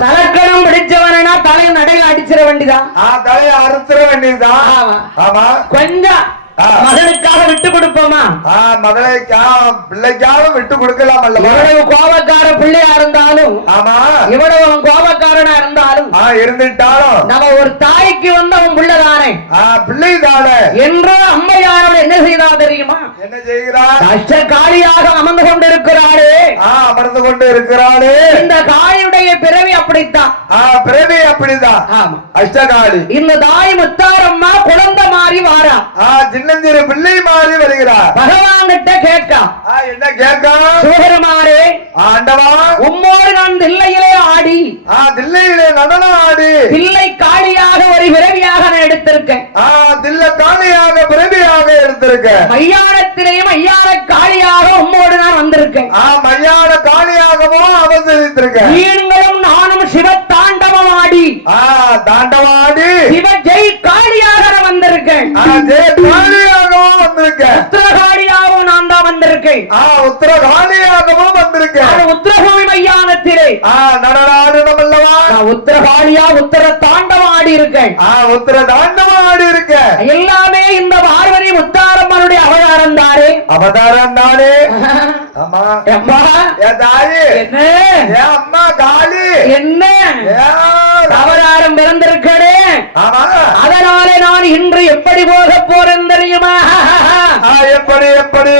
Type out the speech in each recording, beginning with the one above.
தலக்கணம் பிடிச்சவனா தலை நடையில அடிச்சிட வேண்டிதான் தலையை அறுத்துற வேண்டியதுதான் ஆமா. கொஞ்சம். மகனுக்காக விட்டு கொடுப்போமா? ஆ முதலைக்கா பிள்ளைக்காவது விட்டு கொடுக்கலாம் எவ்வளவு கோபக்கார பிள்ளையா இருந்தாலும் ஆமா. எவ்வளவு அவன் கோபக்காரனா இருந்தாலும் ஆ இருந்துட்டாலும் நம்ம ஒரு தாய்க்கு வந்து அவன் பிள்ளைதானே? ஆ பிள்ளை தானே என்று அம்மையாரோட என்ன செய்தா தெரியுமா? என்ன செய்கிறார்? கஷ்ட காளியாக அமர்ந்து கொண்டிருக்கிறாரே. ஆ அமர்ந்து கொண்டு இருக்கிறாரு இந்த காளியுடைய பிறவி அப்படித்தான். ஆ பிரவி அப்படிதான் ஆமா. அஷ்டகாளி இந்த தாய் முத்தாரம்மா குழந்தை மாறி வாரா. சின்னஞ்சிறு பிள்ளை மாறி வருகிறார். பகவான் கிட்ட கேட்கா என்ன கேட்கா? சிவபெருமானே ஆண்டவா. உம்மோடு நான் தில்லையிலே ஆடி. தில்லையிலே நடனம் ஆடி தில்லை காளியாக ஒரு பிறவியாக நான் எடுத்திருக்கேன். ஆ தில்ல காளியாக பிரபியாக எடுத்திருக்க மையானத்திலேயும் ஐயான காளியாக உம்மோடு நான் வந்திருக்கேன். ஆ மையான காளியாகவும் அவதரித்திருக்க நீங்களும் நானும் சிவ தாண்டவம் ஆடி ஆ தாண்டவாடி. சிவ ஜெய் காளியாக நான் வந்திருக்கேன். ஆ ஜெய காளியாகவும் வந்திருக்க உத்திரகாளியாகவும் நான் தான் வந்திருக்கேன். ஆ உத்தர காளியாகவும் வந்திருக்க அது உத்திரகோவி மையானத்திலே நான் உத்திரகாளியா உத்தர தாண்டவம் ஆடி இருக்கேன். உத்தர தாண்டவம் ஆடி இருக்க. எல்லாமே இந்த பார்வதி முத்தாரம்மனுடைய அவதாரம் தானே. அவதாரம் தானே? அம்மா. என் தாயி. என்ன? என் அம்மா காளி என்ன? அவதாரம் பிறந்திருக்கடே அதனாலே நான் இன்று எப்படி போக போறேன் தெரியுமா? எப்படி எப்படி?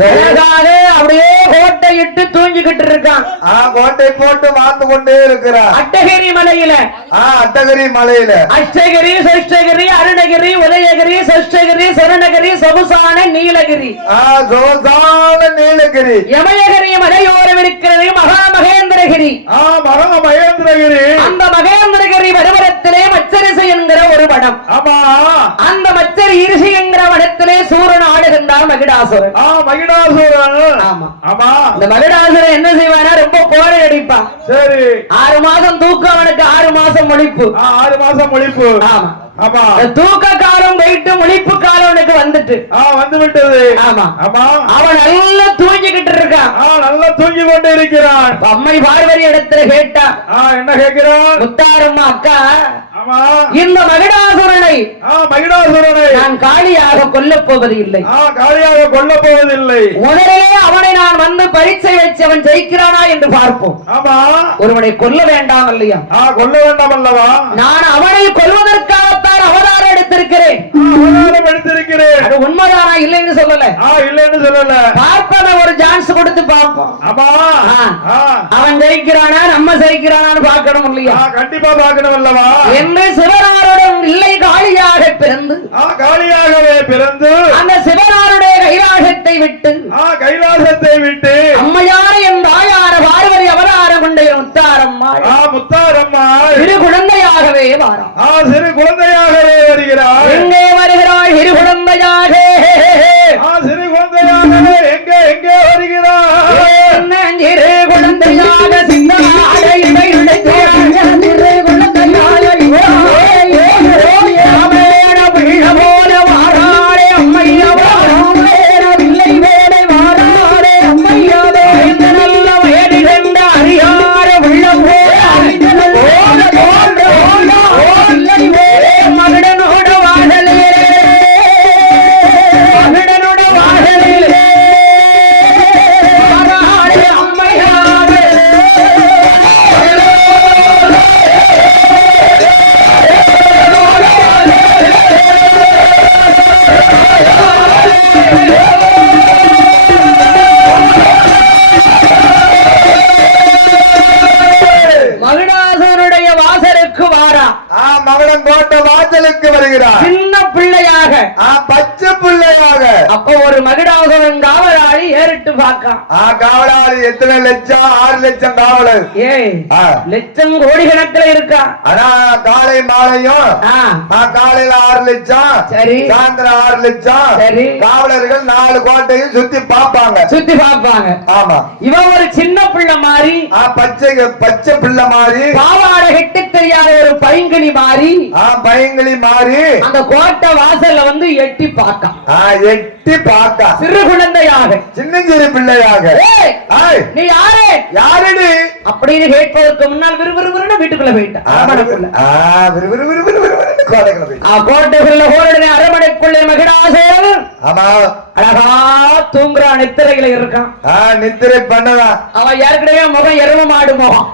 அப்படியே அப்படியே கோட்டையிட்டு தூங்கிக்கிட்டு இருக்கான். ஆ கோட்டை போட்டு வாழ்ந்து கொண்டே இருக்கிறார். அட்டகிரி மலையில. ஆ அட்டகிரி மலையில. அஷ்டகிரி சஷ்டகிரி அருணகிரி உதயகிரி சஷ்டகிரி சரணகிரி சபுசான நீலகிரி. ஆ சோசான நீலகிரி. யமயகிரி மலையோரம் இருக்கிறது மகா மகேந்திரகிரி ஆ மகா மகேந்திரகிரி அந்த மகேந்திரகிரி வருவரத்திலே மச்சரிசை என்கிற ஒரு படம் ஆமா. அந்த மச்சரி ஈரிசி என்கிற வனத்திலே சூரன் ஆடுகின்றார் மகிடாசுரன். ஆ மகிடாசுரன். ஆமா. ஆமா. அந்த மகிடாசுரன் என்ன செய்வானா? ரொம்ப போரை அடிப்பான் சரி. ஆறு மாசம் தூக்கம் அவனுக்கு ஆறு மாசம் முழிப்பு. ஆ, ஆறு மாசம் ஒழிப்பு ஆமா. தூக்க காலம் போயிட்டு முழிப்பு காலம் அவனுக்கு வந்துட்டு. வந்து விட்டது ஆமா. ஆமா. அவன் நல்லா தூங்கிக்கிட்டு இருக்கான். நல்லா தூங்கி கொண்டு இருக்கிறான். அம்மை பார்வதி இடத்துல கேட்டா ஆ என்ன கேட்கிறான்? முத்தாரம்மா அக்கா இந்த மகிடாசுரனை மகிடாசுரனை. நான் காளியாக கொல்லப் போவது இல்லை ஆ காலியாக கொல்ல போவதில்லை. முதலே அவனை நான் வந்து பரீட்சை வச்சு அவன் ஜெயிக்கிறானா என்று பார்ப்போம். ஆமா. ஒருவனை கொல்ல வேண்டாம் இல்லையா? கொல்ல வேண்டாம் அல்லவா? நான் அவனை கொல்வதற்காகத்தான் அவதாரம் எடுத்திருக்கிறேன். அவதாரம் எடுத்திருக்கிறேன். அது உண்மைதானா இல்லைன்னு சொல்லல. இல்லைன்னு சொல்லல. பார்ப்பவன் ஒரு சான்ஸ் கொடுத்து பார்ப்போம் ஆமா. அவன் ஜெயிக்கிறானா நம்ம ஜெயிக்கிறானான்னு பார்க்கணும் இல்லையா? கண்டிப்பா பார்க்கணும் அல்லவா? என்று சிவனாருடன் இல்லை காளியாக பிறந்து காளியாகவே பிறந்து அந்த சிவனாருடைய கைலாசத்தை விட்டு கைலாசத்தை விட்டு அம்மையான என் தாயார பார்வதி அவதார கொண்ட முத்தாரம்மா முத்தாரம்மா சிறு குழந்தையாகவே வாராம். சிறு குழந்தையாகவே வருகிறார் எங்கே வருகிறாள் இரு குழந்தையாக சிறு குழந்தையாகவே எங்கே எங்கே எத்தனை லட்சம் ஆறு லட்சம் காவலர். லட்சம் கோடி கணக்குல இருக்கா? ஆனா காலை மாலையும். காலையில ஆறு லட்சம் சரி. சாயந்தரம் ஆறு லட்சம். சரி. காவலர்கள் நாலு கோட்டையும் சுத்தி பார்ப்பாங்க. சுத்தி பார்ப்பாங்க. ஆமா. இவன் ஒரு சின்ன பிள்ளை மாதிரி பச்சை பச்சை பிள்ளை மாதிரி பாவாடை கெட்டு தெரியாத ஒரு பைங்கிளி மாதிரி ஆ பயங்களி மாறி. அந்த கோட்டை வாசல்ல வந்து எட்டி பார்க்கான். எட்டி பார்க்க சிறு குழந்தையாக. சின்னஞ்சிறு பிள்ளையாக. ஏய், நீ யாரு? யாரடி அப்படின்னு கேட்பதற்கு முன்னால் விறுவிறுவிறுன்னு வீட்டுக்குள்ள போயிட்டான். கோட்டைக்குள்ள ஓடுன அரமனைக்குள்ளே மகிடாசேவன் ஆமா. அழகா தூங்குறான் நித்திரையில இருக்கான். நித்திரை பண்ணதான் அவன் ஏற்கனவே முகம் எரும மாடு முகம்.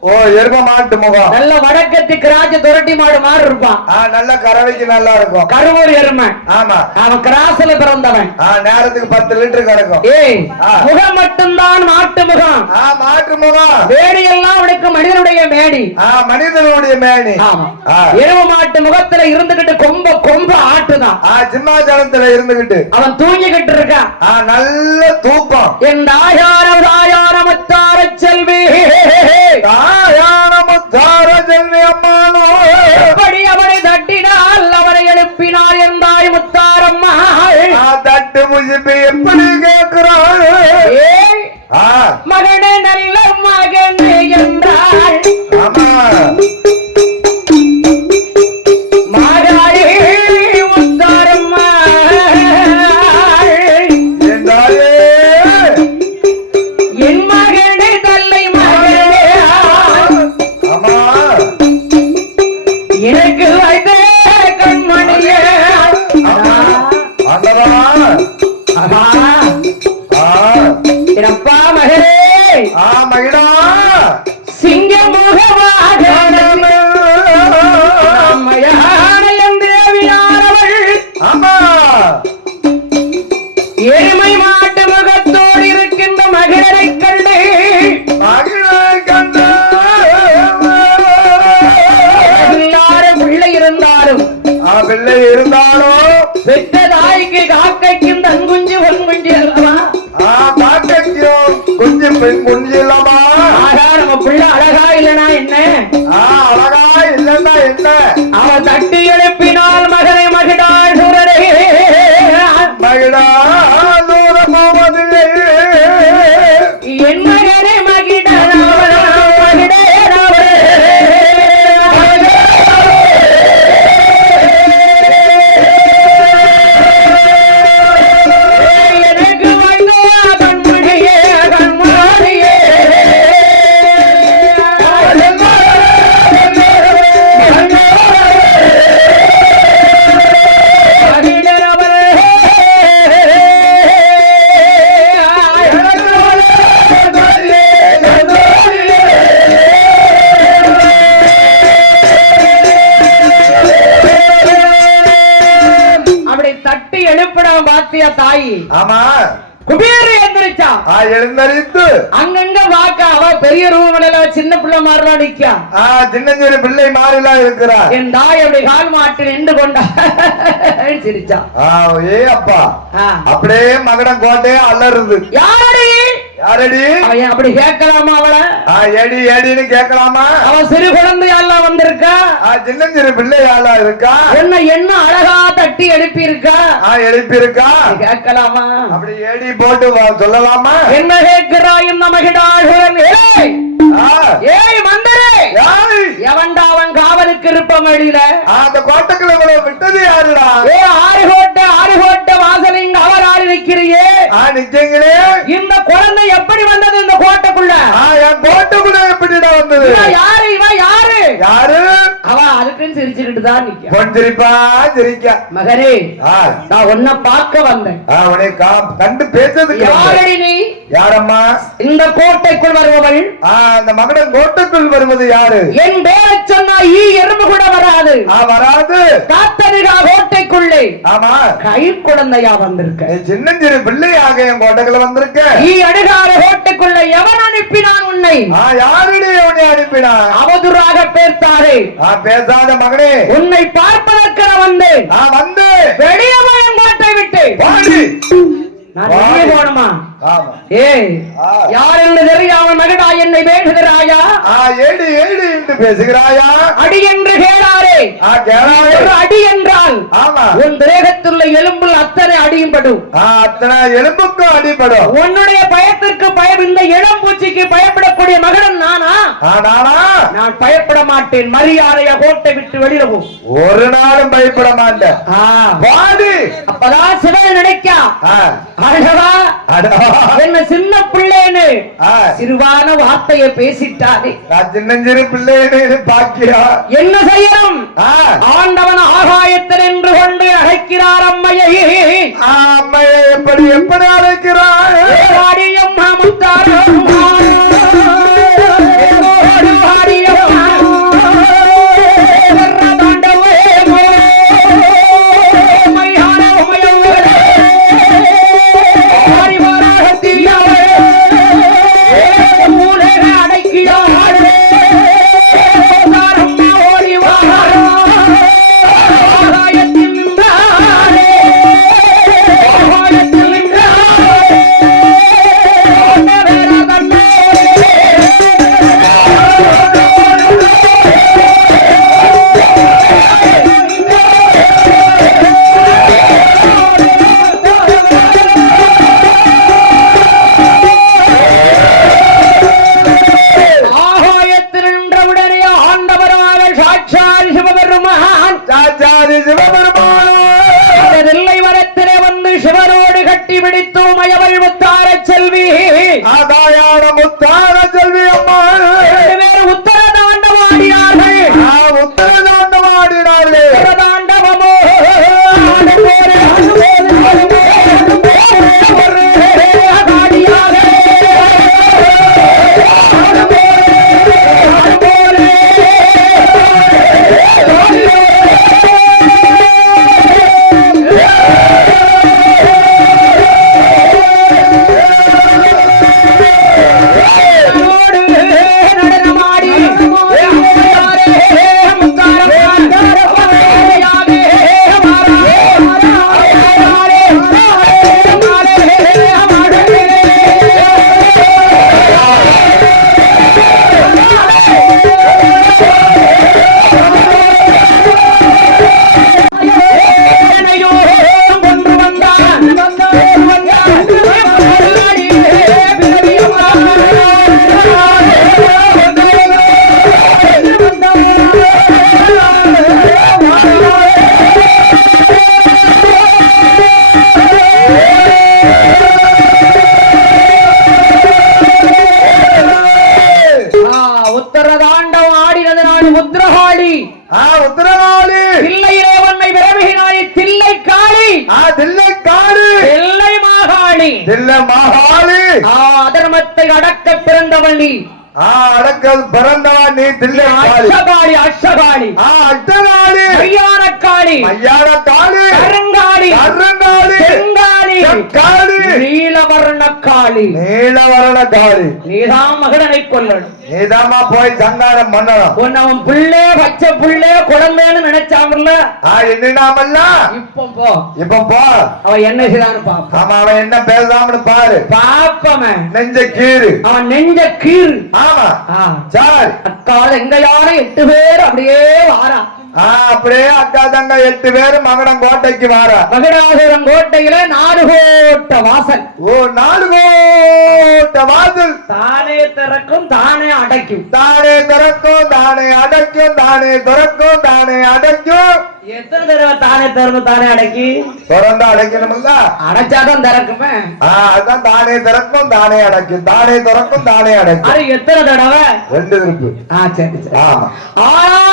ஓ எரும மாட்டு முகம். நல்ல வடக்கத்தி கிராஜ் துரட்டி மாடு மாதிரி இருப்பான் நல்ல கறவைக்கு நல்லா இருக்கும். கருவூர் எருமை. ஆமா. அவன் கிராஸ்ல பிறந்தவன். நேரத்துக்கு பத்து லிட்டர் கறக்கும். ஏய். முகம் மட்டும்தான் மாட்டு முகம். மாட்டு முகம். மேடி. எல்லாம் அவனுக்கு மனிதனுடைய மேடி. மனிதனுடைய ஆ. எரும மாட்டு முகத்துல இருந்துகிட்டு கொம்ப கொம்ப ஆட்டுதான். சிம்மாசனத்துல இருந்துகிட்டு. அவன் தூங்கிக்கிட்டு இருக்கான். நல்ல தூக்கம். என் தாயாரம் தாயாரமத்தார ஆ தட்டு முசிப்பி எப்படி சிங்க முகமாக தேவியானவள் எருமை மாட்டு முகத்தோடு இருக்கின்ற மகிழரை கண்டு எல்லாரும் பிள்ளை இருந்தாலும் பிள்ளை இருந்தாலும் பெற்ற தாய்க்கு காக்கைக்கும் தங்குஞ்சு அல்லவா குஞ்சு பெண் குஞ்சு இல்லாமா சின்னஞ்சிறு பிள்ளை மாறிலாம் இருக்கிறார். என் தாய் அப்படி கால் மாட்டு நின்று கொண்டா. சிரிச்சா. ஆ ஏ அப்பா. அப்படியே மகடம் கோட்டையே அலறுது. யாரடி? யாரடி? அவன் அப்படி கேட்கலாமா அவளை? எடி எடின்னு கேட்கலாமா? அவன் சிறு குழந்தையெல்லாம் வந்திருக்கா? ஆ சின்னஞ்சிறு பிள்ளையாளா இருக்கா? என்ன என்ன அழகா தட்டி எழுப்பி இருக்கா ஆ எழுப்பி இருக்கா கேட்கலாமா? அப்படி ஏடி போட்டு சொல்லலாமா? என்ன கேட்கிறாய் மகிடாள் ஏய்! மந்தரே? எவன்டா அவன் காவலுக்கு இருப்ப ஆ, அந்த கோட்டைக்குள்ள இவ்வளவு விட்டது யாருடா? ஏ ஆறு கோட்டை ஆறு கோட்டை வாசல் இங்க அவர் ஆறு நிக்கிறியே ஆ நிச்சயங்களே இந்த குழந்தை எப்படி வந்தது இந்த கோட்டைக்குள்ள? கோட்டைக்குள்ள எப்படிடா வந்தது? யாரு? இவ யாரு? யாரு? அவ அதுக்குன்னு சிரிச்சுக்கிட்டு தான் நிக்க. பொன் சிரிப்பா சிரிக்க. மகனே நான் உன்னை பார்க்க வந்தேன். ஆ, உன்னை கா- கண்டு வந்தேன். யாரடி நீ? யாரம்மா? இந்த கோட்டைக்குள் வருபவள். அந்த மகடன் கோட்டைக்குள் வருவது யாரு? என் பேரை சொன்னா ஈ எறும்பு கூட வராது. ஆ வராது. காத்தருகா கோட்டைக்குள்ளே. ஆமா. கை குழந்தையா வந்திருக்க. நீ சின்னஞ்சிறு பிள்ளையாக என் கோட்டைக்குள்ள வந்திருக்க. ஈ அணுகார கோட்டைக்குள்ள எவன் அனுப்பினான் உன்னை? ஆ யாருடைய பண்ணி அனுப்பினான்? அவதூறாக பேர்த்தாரே ஆ, பேசாத மகனே. உன்னை பார்ப்பதற்கென வந்தேன். நான் வந்து வெளியே பயன்பாட்டை விட்டு ஆமா. ஏய் ஆ. யார் என்று தெரியாம மகடா என்னை ஆ ஏடி ஏடி என்று பேசுகிறாயா? அடி என்று கேளாரே அடி என்றால் உன் தேகத்துள்ள எலும்பில் அத்தனை அடியும் படும். அத்தனை எலும்புக்கும் அடிபடும். உன்னுடைய பயத்திற்கு பயம் இந்த இளம் பூச்சிக்கு பயப்படக்கூடிய மகன் நானா? நானா? நான் பயப்பட மாட்டேன். மரியாதைய கோட்டை விட்டு வெளியில போ ஒரு நாளும் பயப்பட மாட்டேன் வாடி. அப்பதான் சிவன் நினைக்கா. என்ன சின்ன பிள்ளைன்னு. சிறுவான வார்த்தையை பேசிட்டாரே நான் சின்னஞ்சிறு பிள்ளைன்னு பாக்கியா? என்ன செய்யணும்? ஆண்டவன் ஆகாயத்தில் நின்று கொண்டு அழைக்கிறார் அம்மையை. ஆ, அம்மையை எப்படி எப்படி அழைக்கிறாய்? வாடியம்மா முத்தாரம்மா. அடக்கல் பிறந்தவா நீ தில்லை காளி அஷ்டகாளி அஷ்டகாளி ஆ அட்டகாளி மையான காளி மையான காளி கருங்காளி கருங்காளி செங்காளி காளி நீலவர்ண காளி நீலவரண காளி நீதான் மகடனை கொல்லணும். நீதாம்மா போய் சங்காரம் பண்ணணும். உன்னை அவன் புள்ளே பச்சை புள்ளே குழந்தைன்னு நினைச்சாங்கல்ல? ஆ எண்ணினாமல்ல இப்போ போ. இப்ப போ. அவன் என்ன செய்தான்னு பாப்போம். ஆமா அவன் என்ன பேசாமனு பாரு. பாப்பவன் நெஞ்ச கீறு. அவன் நெஞ்ச கீறு. ஆமா. சார். அக்கால எங்கையான எட்டு பேர் அப்படியே வாரா. ஆ அப்படியே அக்கா தங்க எட்டு பேரும் மகனம் கோட்டைக்கு வார. மகடாசுரம் கோட்டையில நாடு கோட்ட வாசல். ஓ நாலு கோட்ட வாசல். தானே திறக்கும் தானே அடைக்கும். தானே திறக்கும் தானே அடைக்கும் தானே திறக்கும் தானே அடைக்கும். எத்தனை தடவை தானே திறந்து தானே அடக்கி? திறந்து அடைக்கணும்ல? அடைச்சாதான் திறக்குமே. ஆ அதான் தானே திறக்கும் தானே அடைக்கும். தானே திறக்கும் தானே அடைக்கும். எத்தனை தடவை? ரெண்டு இருக்கு. ஆ சரி ஆமா. ஆனால்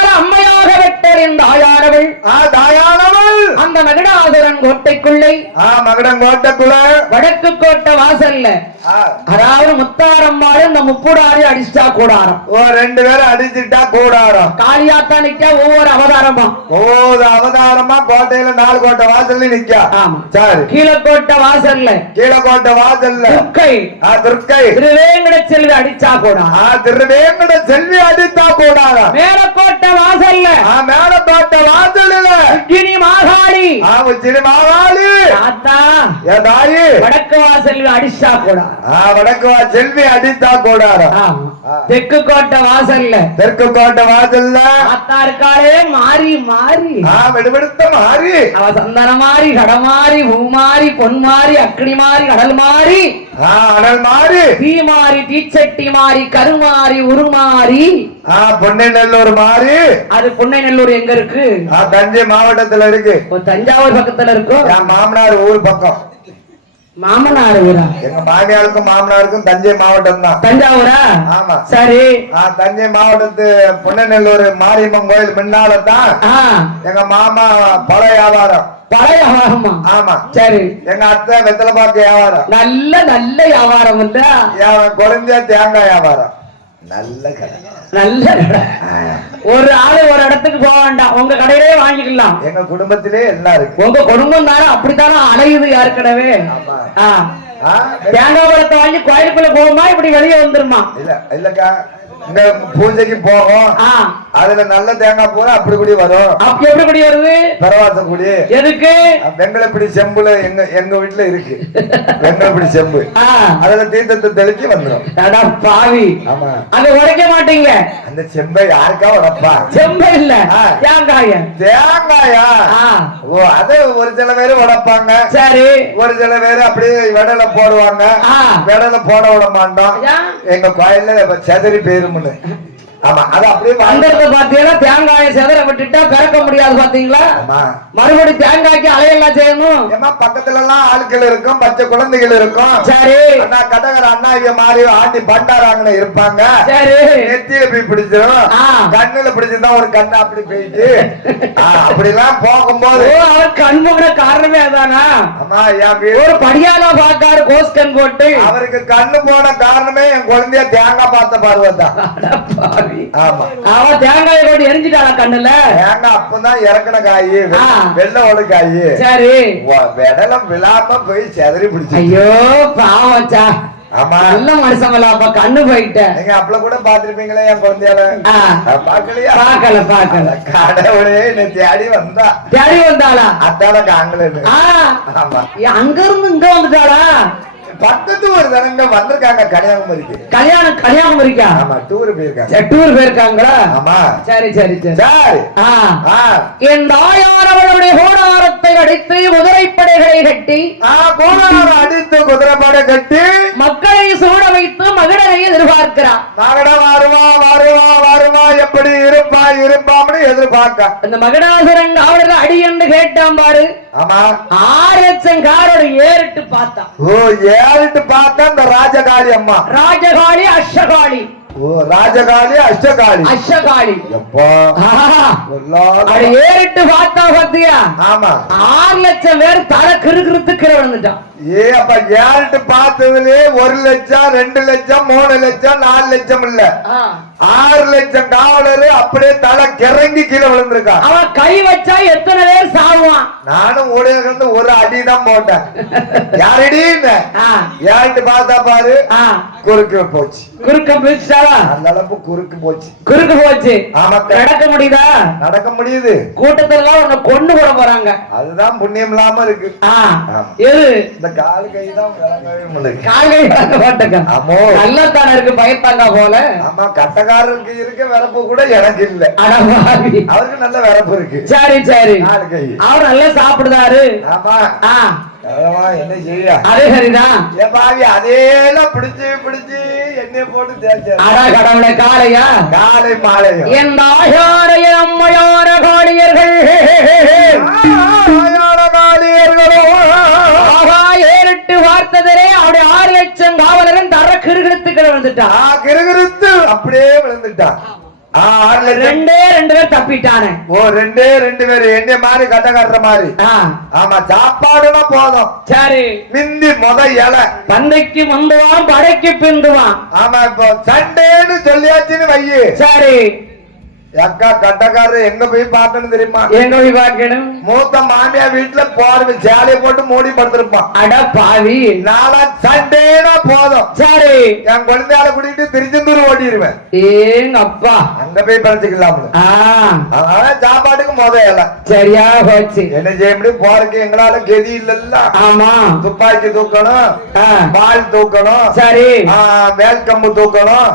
மகளிரின் தாயானவள் ஆ தாயானவள். அந்த மகிடாசுரன் கோட்டைக்குள்ளே. ஆ மகடம் கோட்டக்குள்ள வடக்கு கோட்டை வாசல்ல. அதாவது முத்தாரம்மாள் இந்த முப்புடாரி அடிச்சா கூடாரம். ஓ ரெண்டு பேரும் அடிச்சுட்டா கூடாரம். காளியாத்தா நிக்க ஒவ்வொரு அவதாரமா? ஒவ்வொரு அவதாரமா கோட்டையில நாலு கோட்டை வாசல்ல நிக்கா. ஆமா. சரி. கீழக்கோட்டை வாசல்ல. கீழக்கோட்டை வாசல்ல. துர்க்கை. ஆ துர்க்கை. திருவேங்கட செல்வி அடிச்சா கூடா ஆ திருவேங்கட செல்வி அடித்தா கூடாரம். மேலக்கோட்டை வாசல்ல. ஆ மேலக்கோட்டை வாசல்ல. உஜ்ஜினி மாகாளி. ஆ உச்சினி மாவாளி தாத்தா. ஏ தாயி. வடக்கு வாசல்ல அடிச்சா கூடா ஆ வடக்கு செல்வி அடித்தா கூடாரம். தெற்கு கோட்டை வாசல்ல. தெற்கு கோட்டை வாசல்ல. தாத்தா இருக்காளே மாறி மாறி. ஆ விடுவிடுத்த மாறி. அவ சந்தன மாறி கட மாறி பூ மாறி பொன் மாறி அக்கடி மாறி கடல் மாறி. அனல் மாறி. தீ மாறி தீச்சட்டி மாறி கருமாறி உருமாறி ஆ பொன்னைநல்லூர் மாறி. அது புன்னை நெல்லூர் எங்க இருக்கு? தஞ்சை மாவட்டத்துல இருக்கு. தஞ்சாவூர் பக்கத்துல இருக்கும் மாமனார் ஊர் பக்கம். மாமனார் ஊரா எங்க மாமியாருக்கும் மாமனாருக்கும் தஞ்சை மாவட்டம் தான் தஞ்சாவூரா? ஆமா. சரி. தஞ்சை மாவட்டத்து பொன்னநல்லூர் மாரியம்மன் கோயில் முன்னால தான் எங்க மாமா பழ வியாபாரம். வியாபாரமா? ஆமா. சரி. எங்க அத்தை வெத்தலை பாக்கு வியாபாரம். நல்ல நல்ல வியாபாரம் இல்ல? குறைஞ்ச தேங்காய் வியாபாரம். நல்ல கடை. நல்ல கடை. ஒரு ஆளு ஒரு இடத்துக்கு போக வேண்டாம். உங்க கடையிலே வாங்கிக்கலாம். எங்க குடும்பத்திலே எல்லாம் இருக்கு. உங்க குடும்பம் தானே அப்படித்தானே அலையுது ஆ. ஆ, தேங்காய் பழத்தை வாங்கி கோயிலுக்குள்ள போகுமா? இப்படி வெளியே வந்துருமா? இல்ல இல்லக்கா. இந்த பூஜைக்கு போகும் அதுல நல்ல தேங்காய் பூரா அப்படி கூடி வரும். அப்ப எப்படி வருது? பரவாச கூடி. எதுக்கு? வெங்கலப்பிடி செம்புல எங்க எங்க வீட்டுல இருக்கு. வெங்கலப்பிடி செம்பு. அதுல தீர்த்தத்தை தெளிச்சு வந்துடும் பாவி. ஆமா. அத உடைக்க மாட்டீங்க. அந்த செம்பை யாருக்கா உடப்பா? செம்ப இல்ல. தேங்காய. தேங்காயா? ஓ அது ஒரு சில பேர் உடைப்பாங்க. சரி. ஒரு சில பேர் அப்படியே விடல போடுவாங்க. விடல போட விட மாட்டோம்? எங்க கோயில்ல செதறி போயிருமுன்னு ஆமா அது அப்படியே அந்தரத்தை பாத்தீங்கன்னா தேங்காயை செதற விட்டுட்டா பிறக்க முடியாது பாத்தீங்களா ஆமா. மறுபடி தேங்காய்க்கு அலையெல்லாம் செய்யணும். ஏமா பக்கத்துல எல்லாம் ஆட்கள் இருக்கும் பச்சை குழந்தைகள் இருக்கும். சரி. அண்ணா கடகர அண்ணா இவ மாதிரி ஆண்டி பண்டாராங்கன்னு இருப்பாங்க. சரி. நெத்தியில போய் பிடிச்சிரும். ஆ. கண்ணுல பிடிச்சிருந்தா ஒரு கண்ணு அப்படி போயிட்டு. ஆ, அப்படிலாம் போகும்போது அவர் கண்முகன காரணமே அதானா? வீடு ஒரு படியாலா பாக்காரு கோஸ்கன் போட்டு. அவருக்கு கண்ணு போன காரணமே என் குழந்தைய தேங்காய் பார்த்த பார்வை தான் அட பாவி. ஆமா. தேங்காயை போட்டு எரிஞ்சிட்டாளா கண்ணுல? தேங்காய் அப்பதான் இறக்குன காய். வெள்ளை ஒழு காய். சரி. விடலம் விழாம போய் செதறி பிடிச்சு ஐயோ பாவச்சா ஆமா. நல்ல மனுஷங்களா அப்ப கண்ணு போயிட்ட. நீங்க அப்பள கூட பாத்திருப்பீங்களே என் குழந்தையால? பாக்கல பாக்கல கடவுளே என்னை தேடி வந்தா. தேடி வந்தாளா? அத்தால காங்கலன்னு. ஆ. ஆமா. அங்க இருந்து இங்க வந்துட்டாளா? பக்கத்து ஒரு தனங்க வந்திருக்காங்க கன்னியாகுமரிக்கு கல்யாணம் கல்யாணம் இருக்கா ஆமா டூர் போயிருக்காங்க. டூர் போயிருக்காங்களா? ஆமா. சரி சரி சரி. என் தாயார் அவளுடைய கோடாரத்தை அடித்து குதிரைப்படைகளை கட்டி கோணார அடித்து குதிரைப்படை கட்டி மக்களை சூட வைத்து மகிழனை எதிர்பார்க்கிறார். மகட வருவா வருவா வருவா எப்படி இருப்பா இருப்பாம்னு எதிர்பார்க்க. அந்த மகடாசுரன் அவளுக்கு அடி என்று கேட்டான் பாரு. ஆமா. ஆறு லட்சம் காரோட ஏறிட்டு பார்த்தான் ஓ ஏறிட்டு பார்த்தா இந்த ராஜகாளி அம்மா. ராஜகாளி அஷ்டகாளி. ஓ ராஜகாளி அஷ்டகாளி. அஷ்டகாளி. எப்பா ஏறிட்டு பார்த்தா பாத்தியா ஆமா. ஆறு லட்சம் பேர் தலை கிறுகிறுத்து கீழே விழுந்துட்டான். ஏ அப்ப ஏறிட்டு பார்த்ததுலயே ஒரு லட்சம் ரெண்டு லட்சம் மூணு லட்சம் நாலு லட்சம் இல்ல. ஆறு லட்சம் காவலரு அப்படியே தலை கிறங்கி கீழே விழுந்திருக்கா அவன் கை வச்சா எத்தனை பேர் சாவுவான்? நானும் ஊழியர் இருந்து ஒரு அடி தான் போட்டேன். யாரடின்னு ஆ. ஏறிட்டு பார்த்தா பாரு. குறுக்கு போச்சு. குறுக்க பிடிச்சாவா அந்த அளவுக்கு குறுக்கு போச்சு. குறுக்கு போச்சு. ஆமாக்கா. நடக்க முடியுதா? நடக்க முடியுது. கூட்டத்துல எல்லாம் உன்னை கொண்டு போட போறாங்க. அதுதான் புண்ணியம் இல்லாம இருக்கு. ஆமா. எது? இந்த கால் கை தான் கால்கை வாங்க மாட்டேங்க ஆமோ நல்லத்தான இருக்கு பயத்தாங்க போல. ஆமா கட்டக்காரருக்கு இருக்க வரப்பு கூட எனக்கு இல்ல. அவருக்கு நல்ல வரப்பு இருக்கு. சரி சரி. அவர் நல்லா சாப்பிடுதாரு. ஆமா. என்ன செய்ய? அதே சரிதான் என் பாவி அதேலாம் பிடிச்சு பிடிச்சு எண்ணெய் போட்டு தேய்ச்சாரு. அடா கடவுளை காளையா? காலை மாலையும் என் தாயாரைய அம்மையான காளியர்கள். ஆயான காளியர்களோ. ஆகா ஏறிட்டு பார்த்ததரே அவருடைய ஆறு லட்சம் காவலரன் தர கிருகிருத்துக்கள் வந்துட்டா. அப்படியே விழுந்துட்டான் ரெண்டே ரெண்டு பேர் தப்பிட்டானே. ஓ ரெண்டே ரெண்டு பேரு. என்ன மாதிரி கட்ட காட்டுற மாதிரி ஆ, ஆமா சாப்பாடுனா போதும். சரி. மிந்தி முத இலை. பந்தைக்கு முந்துவான் படைக்கு பிந்துவான். ஆமா இப்போ சண்டேன்னு சொல்லியாச்சுன்னு வையு. சரி. அக்கா கட்டக்காரரு எங்க போய் பார்த்தேன்னு தெரியுமா? எங்க போய் பார்க்கணும்? மூத்த மாமியா வீட்டுல போறது சேலையை போட்டு மூடி படுத்திருப்பான். அட பாவி. நாளா சண்டேனா போதும். சரி. என் குழந்தையால கூட்டிட்டு திருச்செந்தூர் ஓட்டிடுவேன் ஏங்க அப்பா. அங்க போய் பறிச்சுக்கலாம்னு ஆ. அதனால சாப்பாட்டுக்கு முத இலை. சரியா போச்சு. என்ன செய்ய முடியும்? போறதுக்கு எங்களால கெதி இல்லல்ல. ஆமா. துப்பாக்கி தூக்கணும். பால் தூக்கணும். சரி. வேல் கம்பு தூக்கணும்.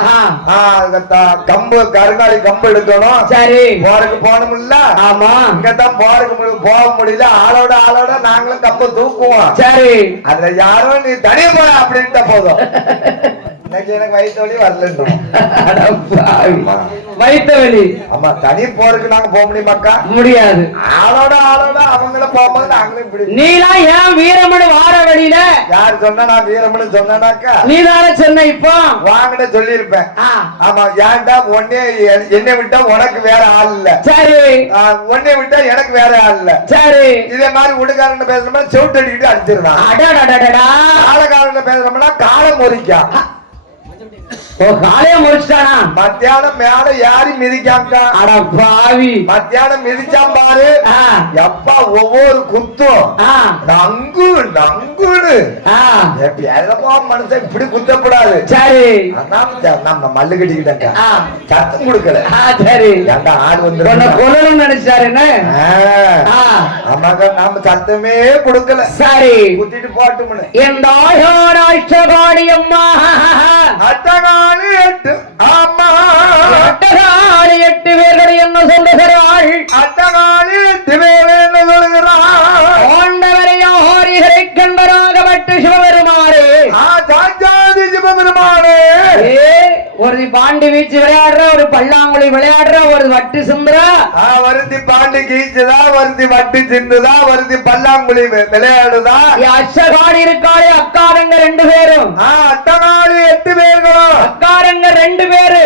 கம்பு கருங்காலி கம்பு எடுக்கணும். சரி. போறதுக்கு போகணும்ல? ஆமா. இங்கதான் முடியல, போக முடியல. ஆளோட ஆளோட நாங்களும் கம்பு தூக்குவோம். சரி. அதுல யாரோ நீ தனியா போற அப்படின்ட்ட போதும். இன்னைக்கு எனக்கு வயிற்று வலி வரலன்றோம். அட பாவி. வயித்த வலி. ஆமா தனி போறதுக்கு நாங்க போக முடியுமாக்கா முடியாது. ஆளோட ஆளோட அவங்கள போகும்போது நாங்களும் இப்படி நீலாம் ஏன் வீரமணி வார வழியில? யார் சொன்னா நான் வீரம்னு சொன்னாக்கா நீதானே சொன்ன இப்போ? வாங்கிட்ட சொல்லியிருப்பேன். ஆமா ஏன்டா உன்னே என்னை விட்டா உனக்கு வேற ஆள் இல்ல. சரி. ஆ, உன்னை விட்டா எனக்கு வேற ஆள் இல்ல. சரி. இதே மாதிரி உடுக்காரன் பேசுறோம்னா செவிட்டு அடிக்கிட்டு அடிச்சிருந்தான் அடடடடடா. காலக்காரன் பேசுறோம்னா காலை முறிக்கா ஓ காலைய முடிச்சிட்டானா மத்தியானம் மேல யாரும் மிதிக்காமக்கா. அட பாவி. மத்தியானம் மிதிச்சான் பாரு. எப்பா ஒவ்வொரு குத்தும். நங்கு நங்குன்னு எதப்பா மனுஷன் இப்படி குத்தப்படாது சரி. நம்ம மல்லு கட்டிக்கிட்டங்க சத்தம் கொடுக்கல. சரி. ஏன்டா ஆள் வந்துடும் கொல்லணும்னு நினைச்சாரு என்ன? ஆ, ஆமாங்க நாம சத்தமே கொடுக்கல. சரி. குத்திட்டு போட்டும்னு. எந்த ஆயோராஷ்டகாடி அம்மா? அட்டகாலி எட்டு ஆமா எட்டகாடி எட்டு பேர்கள் என்ன சொல்லுகிறாள் அட்டகாலி எட்டு பேர் என்ன சொல்கிறான் ஆண்டவரையோ ஹோரிகளை கண்டராகப்பட்டு சிவபெருமாறு ஆ சாச்சாதி சிவபெருமானே ஏ, ஒரு பாண்டி வீச்சு விளையாடுற ஒரு பல்லாங்குழி விளையாடுற ஒரு வட்டு சுந்தரா வருந்தி பாண்டி கீச்சுதா வருந்தி வட்டி சிந்துதா வருந்தி பல்லாங்குழி விளையாடுதா. அச்சகாடி இருக்காளே அக்காரங்க ரெண்டு பேரும். ஆ அட்டகாலி எட்டு பேர்களும் அக்காரங்க ரெண்டு பேரு.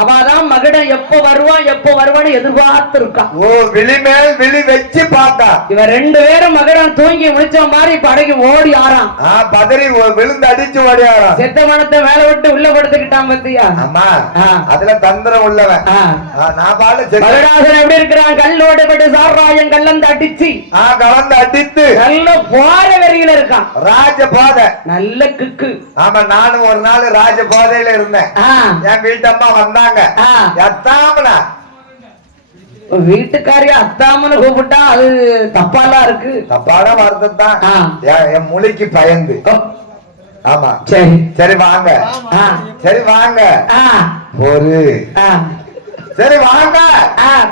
அவதான் மகிடம் எப்ப வருவான் எப்ப வருவான்னு எதிர்பார்த்து இருக்கா ஓ விழி மேல் விழி வச்சு பார்த்தா. இவன் ரெண்டு பேரும் மகிடம் தூங்கி முடிச்ச மாதிரி படகு ஓடி ஆறான். பதறி விழுந்து அடிச்சு ஓடியாராம் செத்த மனத்தை மேல விட்டு உள்ள படுத்துக்கிட்டான் பத்தியா? ஆமா. ஆ. அதுல தந்திரம் உள்ளவன். ஆ. ஆ, நான் பாடு செத்து மகடாசன் எப்படி இருக்கிறான்? கல்லோடு பட்டு சாராயம் கல்லந்து அடிச்சு. ஆ கலந்து அடித்து. நல்ல போற வெறியில இருக்கான். ராஜ போதை நல்ல கிக்கு. ஆமா நானும் ஒரு நாள் ராஜ போதையில இருந்தேன் என் வீட்டம்மா வந்தாங்க. எத்தாமனா வீட்டுக்காரி அத்தாமன்னு கூப்பிட்டா அது தப்பாலாம் இருக்கு. தப்பான வார்த்தை தான். என் மொழிக்கு பயந்து. ஆமா. சரி. சரி வாங்க. சரி வாங்க. ஒரு. சரி வாங்க.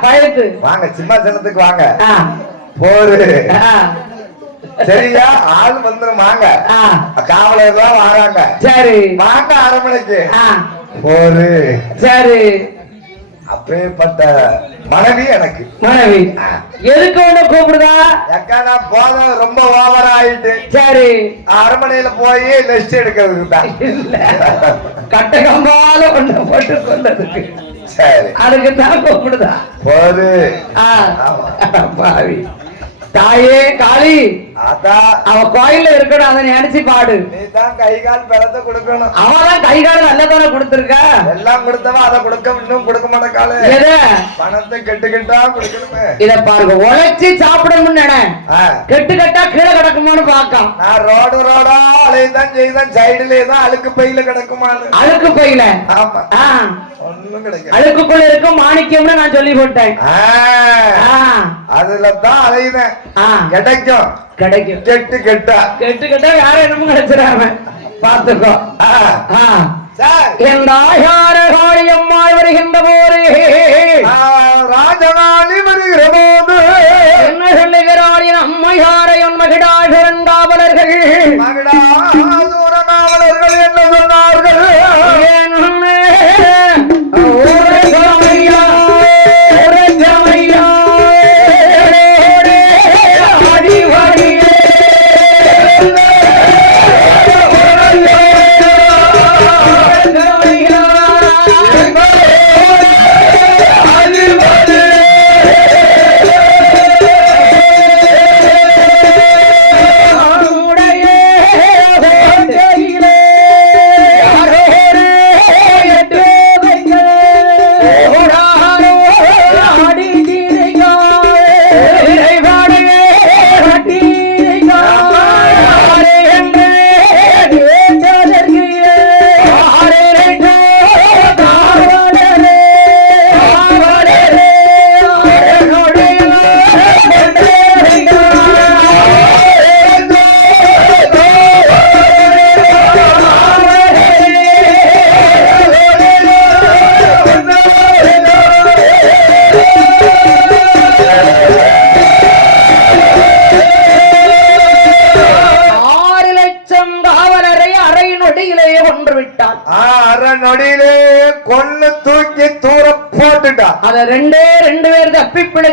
பயத்து வாங்க சிம்மாசனத்துக்கு வாங்க. ஆ, போரு. சரியா? ஆள் வந்துரும் வாங்க. காவலர் எல்லாம் வராங்க. சரி. வாங்க அரமனைக்கு ஆ, போரு. சரி. அப்பேற்பட்ட மனைவி எனக்கு. மனைவி. எதுக்கு உன்னை கூப்பிடுதா? அக்கா நான் போத ரொம்ப ஓவர் ஆயிட்டு சரி. அரமனையில போய் லெஸ்ட் எடுக்கிறதுக்கு தான். இல்ல. கட்டகம்பால ஒண்ணு போட்டு கொண்டதுக்கு. சரி. அதுக்கு தான் கூப்பிடுதா? அட பாவி. தாயே காளி. அதான் அவ கோயில்ல இருக்கணும் அதை நினைச்சு பாடு. நீ தான் கை கால் பிறத்த கொடுக்கணும். அவதான் கை கால நல்லதானே கொடுத்திருக்கா? எல்லாம் கொடுத்தவன் அதை கொடுக்க இன்னும் கொடுக்க மாட்டேக்காளு பணத்தை கெட்டு கெட்டா கொடுக்கணுமே. இத பாருங்க உழைச்சி சாப்பிடணும்னு நினை. கெட்டு கட்டா கீழே கிடக்குமான்னு பாക്കാം நான் ரோடு ரோடா அலைதான் செய்தான் சைடுல தான் அழுக்கு பையில கிடக்குமான்னு. அழுக்கு பையில. ஆமா. ஒண்ணும் கிடைக்கும் அழுக்குக்குள்ள இருக்கும் மாணிக்கம்னு நான் சொல்லி போட்டேன் அதுல தான் அலையுதேன். கிடைக்கும் கிடைக்கும் கெட்டு கெட்டா. கெட்டு கட்டா வேற என்னமும் கிடைச்சிடாம ஆயார காளியம்மாள் வருகின்ற போது ஆ, ராஜகாளி வருகிற போது. என்ன சொல்லுகிறாளின் அம்மையாரையும் மகிடாசுரன் காவலர்கள் மகிழா தூர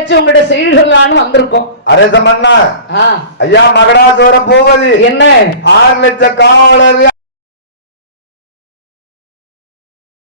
நினைச்சு உங்கள்ட்ட செய்தி வந்திருக்கோம் வந்திருக்கோம். அரசமன்னா ஐயா மகடா மகடாசுர போவது. என்ன? ஆறு லட்சம் காவலர்கள்